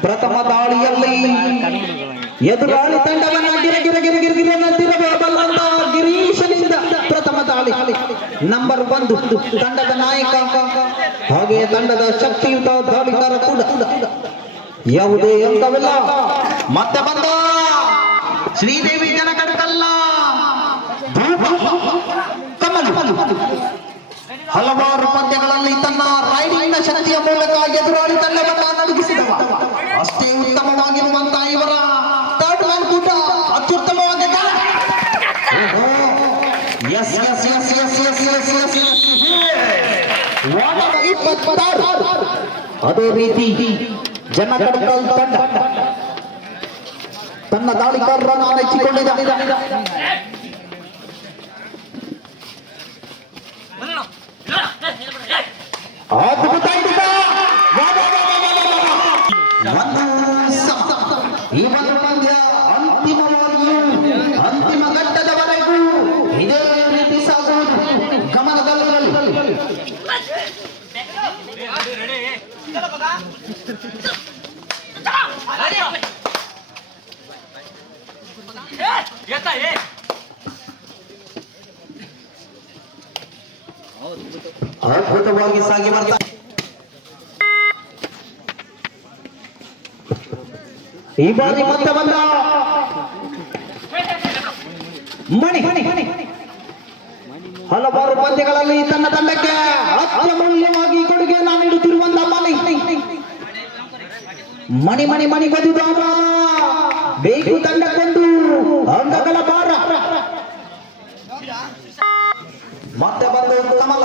ಪ್ರಥಮ ದಾಳಿಯಲ್ಲಿ ಎದುರಾಳಿ ತಂಡವನ್ನ ಗಿರ ಗಿರ ಗಿರ ಗಿರ ಗಿರೀಶನಿಂದ ಪ್ರಥಮ ದಾಳಿ. ನಂಬರ್ ಒಂದು, ತಂಡದ ನಾಯಕ. ಹಾಗೆ ತಂಡದ ಶಕ್ತಿಯುತ ದಾಳಿಕಾರ ಕೂಡ. ಯಾವುದೇ ಅಂಕವಿಲ್ಲ ಮತ್ತೆ ಬಂದ ಶ್ರೀದೇವಿ ಜನ ಕಡಕಲ್ಲ ಹಲವಾರು ಪಂದ್ಯಗಳಲ್ಲಿ ತನ್ನ ರೈಡಿಂಗ್ ಶಕ್ತಿಯ ಮೂಲಕ ಎದುರಾಳಿ ತಂಡವನ್ನ ನಡುಗಿಸಿದವ. ಅಷ್ಟೇ ಉತ್ತಮವಾಗಿರುವಂತಹ ಇವರ ಥರ್ಡ್ ಮ್ಯಾನ್ ಕೂಟ ಅತ್ಯುತ್ತಮವಾಗಿದೆ yes yes yes yes yes yes yes ಅದೇ ರೀತಿ ಜನ ಕಡಕಲ್ ತಂಡ. ತನ್ನ ದಾಳಿಕಾರರನ್ನು ನೆಚ್ಚಿಕೊಂಡಿದೆ. ಅದ್ಭುತವಾಗಿ ಸಾಗಿ ಈ ಬಾರಿ ಮತ್ತೆ ಬಂದ ಮಣಿ. ಹಲವಾರು ಪಂದ್ಯಗಳಲ್ಲಿ ತನ್ನ ತಂಡಕ್ಕೆ ಅತ್ಯಮೂಲ್ಯವಾಗಿ ಮಣಿ ಮಣಿ ಮಣಿ ಬದುದಾಮ ಬೇಕು ಕೊಂಡು ಅಂಗಗಳ ಭಾರ. ಮತ್ತೆ ಬಂದು ಕಮಲ.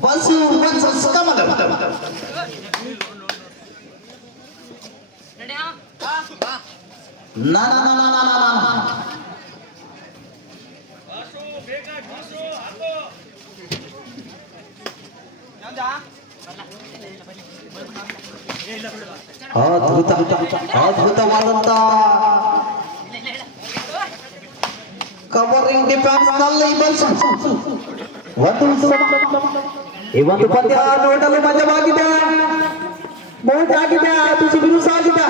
ಬಸ್ಸು ಬಸ್ ಕಮಲ. ನಾ ನಾ. ಅದ್ಭುತ ಅದ್ಭುತವಾದಂತ ಕವರಿಂಗ್ ಡಿಫೆನ್ಸ್ನಲ್ಲಿ ಒಂದು. ಈ ಒಂದು ಪಂದ್ಯ ನೋಡಲು ಮಜವಾಗಿದೆ ಮೌಂಟ್ ಆಗಿದೆ ತುಸು ಬಿರುಸಾಗಿದೆ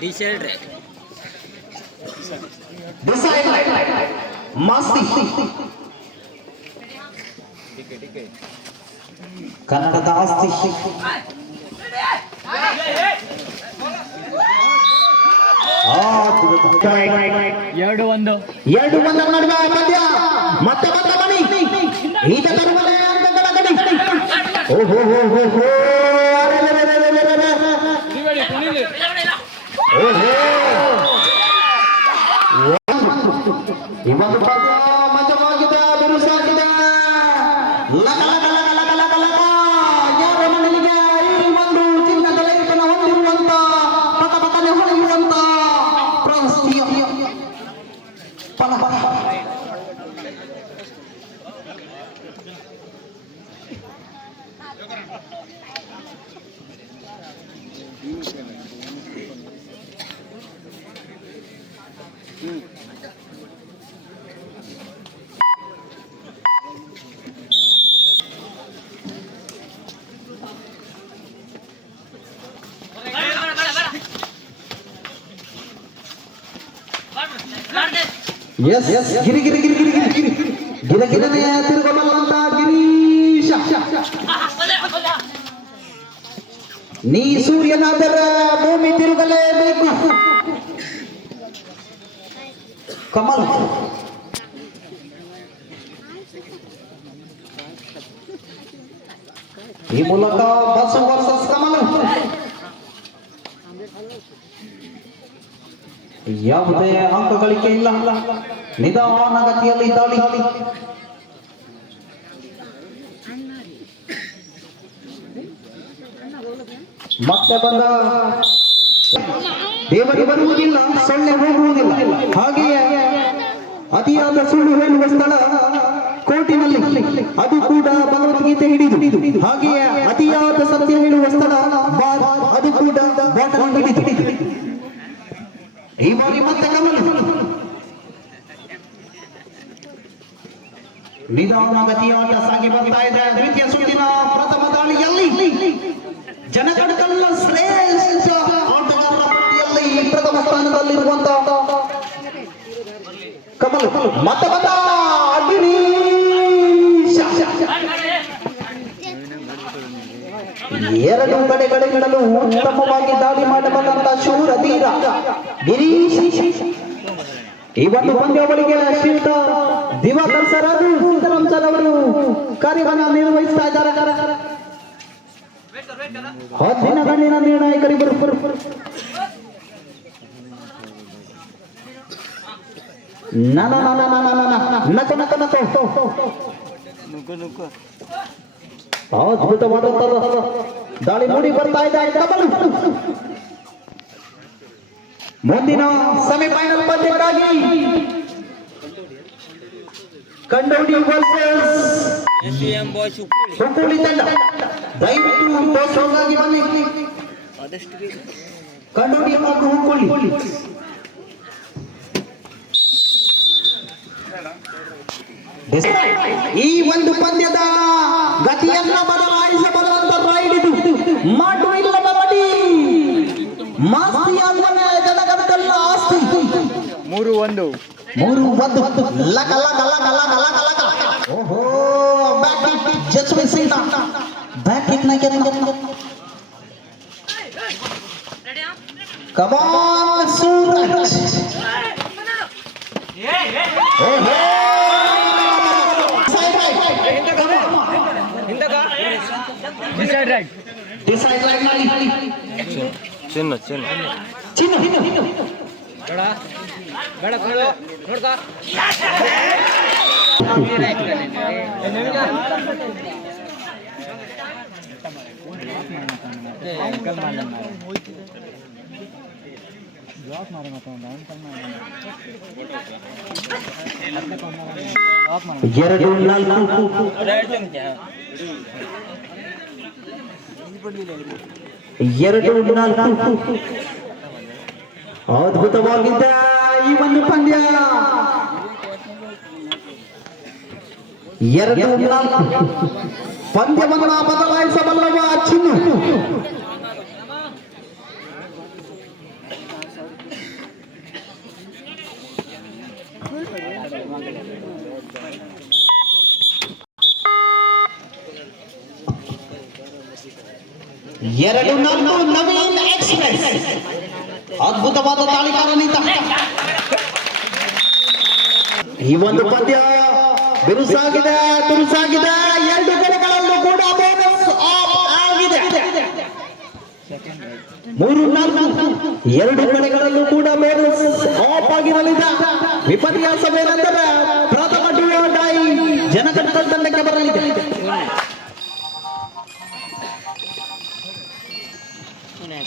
ಡಿಸೈಡ್ ಮಾಸ್ತಿ ಕನ್ನಡದ ಆಸ್ತಿ. ಎರಡು ಒಂದು. ಎರಡು ಒಂದರ ನಡುವೆ ಪದ್ಯ. ಮತ್ತೆ ಮತ್ತೆ ಬನ್ನಿ ಈಗ ತರುವಲೆ ಗಡಿ. ಓಹೋ ಹೋ ಹೋ ಹೋ. ಅರೆರೆರೆರೆರೆರೆ. ಓಹೋ. ಒಂದು. ಪಂದ್ಯ Bakalan ಎಸ್ ಎಸ್ ಗಿರಿ ಗಿರಿ ಗಿರಿ ಗಿರಿ ಗಿರಿ ಗಿರಿ ಗಿರ ಗಿರನೆಯ ತಿರುಗಬಲ್ಲಂತ ಗಿರೀಶ ನೀ ಸೂರ್ಯನಾದರೆ ಭೂಮಿ ತಿರುಗಲೇಬೇಕು ಕಮಲ್ ಈ ಮೂಲಕ ಬಸು ವರ್ಸಸ್ ಕಮಲ್ ಯಾವುದೇ ಅಂಕ ಗಳಿಕೆ ಇಲ್ಲ ನಿಧಾನಗತಿಯಲ್ಲಿ ದಾಳಿ. ಮತ್ತೆ ಬಂದ ದೇವರಿಗೆ ಬರುವುದಿಲ್ಲ, ಸೊಳ್ಳೆ ಹೋಗುವುದಿಲ್ಲ. ಹಾಗೆಯೇ ಅತಿಯಾದ ಸುಳ್ಳು ಹೇಳುವ ಸ್ಥಳ ಕೋಟಿನಲ್ಲಿ. ಅದು ಕೂಡ ಭಗವದ್ಗೀತೆ ಹಿಡಿದು. ಹಾಗೆಯೇ ಅತಿಯಾದ ಸತ್ಯ ಹೇಳುವ ಸ್ಥಳ ಅದು ಕೂಡ ಹಿಡಿದು. ಈ ಬಾರಿ ಮತ್ತೆ ಕಮಲ ನಿಧಾನಗತಿಯ ಆಟ ಸಾಗಿ ಬರ್ತಾ ಇದೆ ದ್ವಿತೀಯ ಸುತ್ತಿನ ಪ್ರಥಮ ದಾಳಿಯಲ್ಲಿ ಜನಗಣಕಲ್ಲ ಶ್ರೇಷ್ಠ ಆಟಗಾರರಲ್ಲಿ ಪ್ರಥಮ ಸ್ಥಾನದಲ್ಲಿರುವಂತ ಕಮಲ್ ಮತ ಮತ ಎರಡು ಕಡೆಗಳಿಂದಲೂ ಉತ್ತಮವಾಗಿ ದಾಳಿ ಮಾಡಬಲ್ಲಂತ ಶೂರ ಧೀರ ಗಿರೀಶ್ ಈ ಒಂದು ಪಂದ್ಯಾವಳಿಗೆ ಶ್ರೀಯುತ ದಿವಾಕರ್ ಸರ್ ಹಾಗೂ ಸೀತಾರಾಮ್ ಸರ್ ಅವರು ಕಾರ್ಯವನ್ನು ನಿರ್ವಹಿಸ್ತಾ ಇದ್ದಾರೆ ಹೊತ್ತಿನ ಗಣ್ಣಿನ ನಿರ್ಣಾಯಕರಿಬ್ಬರು ನನ ನನ ನನ ನನ ನಕ ನಕ ನಕ ಅದ್ಭುತವಾದಂತಹ ದಾಳಿ ಮೂಡಿ ಬರ್ತಾ ಇದೆ, ಕಮಲ್. ಮುಂದಿನ ಸೆಮಿಫೈನಲ್ ಪಂದ್ಯಕ್ಕಾಗಿ ಕಂಡೋಡಿ ವರ್ಸಸ್ ಹುಕ್ಕುಳಿ ತಂಡ. ದಯವಿಟ್ಟು ದೋಷವಾಗಿ ಬನ್ನಿ. ಕಂಡೋಡಿ ಹಾಗೂ ಹುಕ್ಕುಳಿ ಈ ಒಂದು ಪಂದ್ಯದ ಗತಿಯನ್ನ ಬದಲಾಯಿಸಬಲ್ಲಂತ ಮೂರು ಒಂದು ಮೂರು ಒಂದು ಲಕ ಲಕ ಲಕ ಲಕ ಲಕ ಲಕ ಓಹೋ back kick just missing back kick ನ ಗೆದ್ದ ಕಮಾನ್ ಸೂರಜ್ ಓಹೋ side right decide right decide right ಮಾಡಿ ಚಿನ್ನ ಚಿನ್ನ ಚಿನ್ನ ಹಿಂದೆ ಹಿಂದೆ ಬೇಡ ಬೇಡ ಕೊಡು ನೋಡ್ಕ ಎರಡು ನಾಲ್ಕು ಎರಡು ನಾಲ್ಕು. ಅದ್ಭುತವಾಗಿದ್ದ ಈ ಒಂದು ಪಂದ್ಯ. ಎರಡು ನಾಲ್ಕು. ಪಂದ್ಯವನ್ನು ಬದಲಾಯಿಸಬಲ್ಲವ ಚಿನ್ನು. ಎರಡು ನಾಲ್ಕು ನವೀನ್ ಎಕ್ಸ್ಪ್ರೆಸ್. ಅದ್ಭುತವಾದ ತಾಳಿಕಾರನಿದ್ದ ಈ ಒಂದು ಪದ್ಯ ಬಿರುಸಾಗಿದೆ, ತುರುಸಾಗಿದೆ. ಎರಡು ಕಡೆಗಳಲ್ಲೂ ಕೂಡ ಬೋನಸ್ ಆಫ್ ಆಗಿದೆ. ಮೂರು ನಾಲ್ಕು, ಎರಡು ಕಡೆಗಳಲ್ಲೂ ಕೂಡ ಬೋನಸ್ ಆಫ್ ಆಗಿರಲಿದೆ. ವಿಪರ್ಯಾಸವೇನೆಂದರೆ ಪ್ರಥಮ ಟಿ ಡೈ ಜನಕಂಠ ತಂಡಕ್ಕೆ ಬರಲಿದೆ.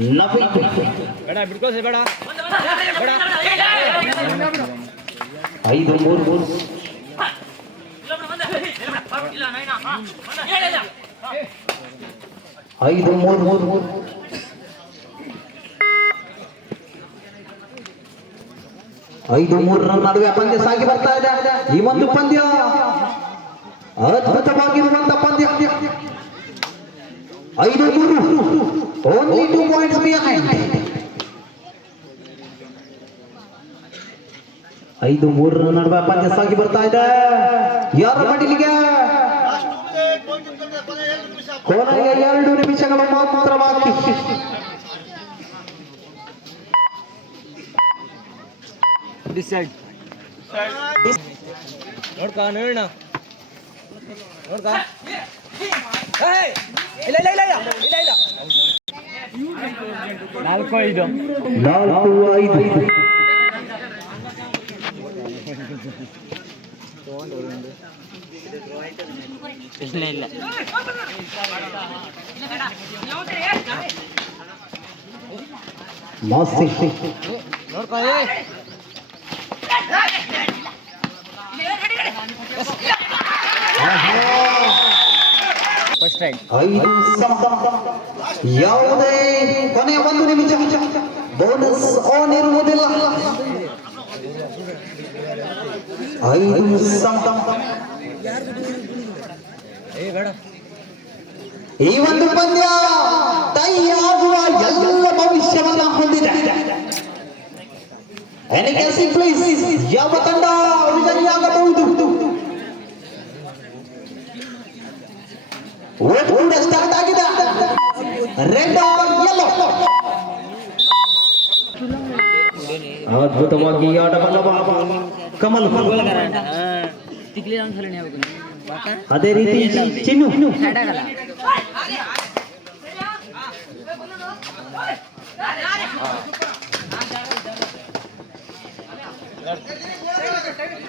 ನವೀನ್ ಬೇಡ ಬಿಡ್ಕೋಸಿ ಬೇಡ. ಬೇಡ ಐದು ಮೂರು ಮೂರು. ಐದು ಮೂರು ಮೂರು. ಮೂರು ಐದು ಮೂರರ ನಡುವೆ ಪಂದ್ಯ ಸಾಗಿ ಬರ್ತಾ ಇದೆ. ಈ ಒಂದು ಪಂದ್ಯ ಅದ್ಭುತವಾಗಿರುವಂತ ಪಂದ್ಯ. ಐದು ಮೂರು. ಓನ್ಲಿ ಟೂ ಪಾಯಿಂಟ್ಸ್ ಬಿಹೈಂಡ್ ಐದು ಮೂರರ ನಡುವೆ ಪಂದ್ಯ ಸಾಗಿ ಬರ್ತಾ ಇದೆ ಯಾರ ಮಡಿಲಿಗೆ ಕೊನೆಯ ಎರಡು ನಿಮಿಷಗಳು ಮಾತ್ರ ಬಾಕಿ ಡಿಸೈಡ್ ನೋಡ್ಕ ನೋಡೋಣ ನೋಡ್ಕ ಏಯ್! ಇಲ್ಲ ಇಲ್ಲ ಇಲ್ಲ ಇಲ್ಲ ಇಲ್ಲ ಇಲ್ಲ ನಾಲ್ಕು ಐದು ನಾಲ್ಕು ಐದು ಪ್ರಶ್ನೆ ಇಲ್ಲ ಮಾಸಿ ನೋಡ್ಕೊ ಏ. ಫಸ್ಟ್ ರೈಡ್ ಐದು ಸಮ ಯಾವುದೇ ಕೊನೆಯ ಒಂದು ನಿಮಿಷ ಬೋನಸ್ ಆನ್ ಇರುವುದಿಲ್ಲ ಐದು ಸಮ ಏ ಬೇಡ ಈ ಒಂದು ಪಂದ್ಯ ಟೈ ಆಗುವ ಎಲ್ಲ ಭವಿಷ್ಯವನ್ನ ಹೊಂದಿದೆ ಎನಿಕೆ ಪ್ಲೀಸ್ ಯಾವ ತಂಡ ವಿಜಯಿಯಾಗಬಹುದು ಓಟ್ ಕೂಡ ಸ್ಟಾರ್ಟ್ ಆಗಿದೆ ರೆಡ್ ಆರ್ ಯೆಲ್ಲೋ ಅದ್ಭುತವಾಗಿ ಆಟಬಲ್ಲವ ಕಮಲ್ ತಿಕ್ಲಿ ಒಂದ್ಸಲ ಹೇಳ್ಬೇಕು ಅದೇ ರೀತಿ ಚಿನ್ನು ಆಗಲ್ಲ ಈಗ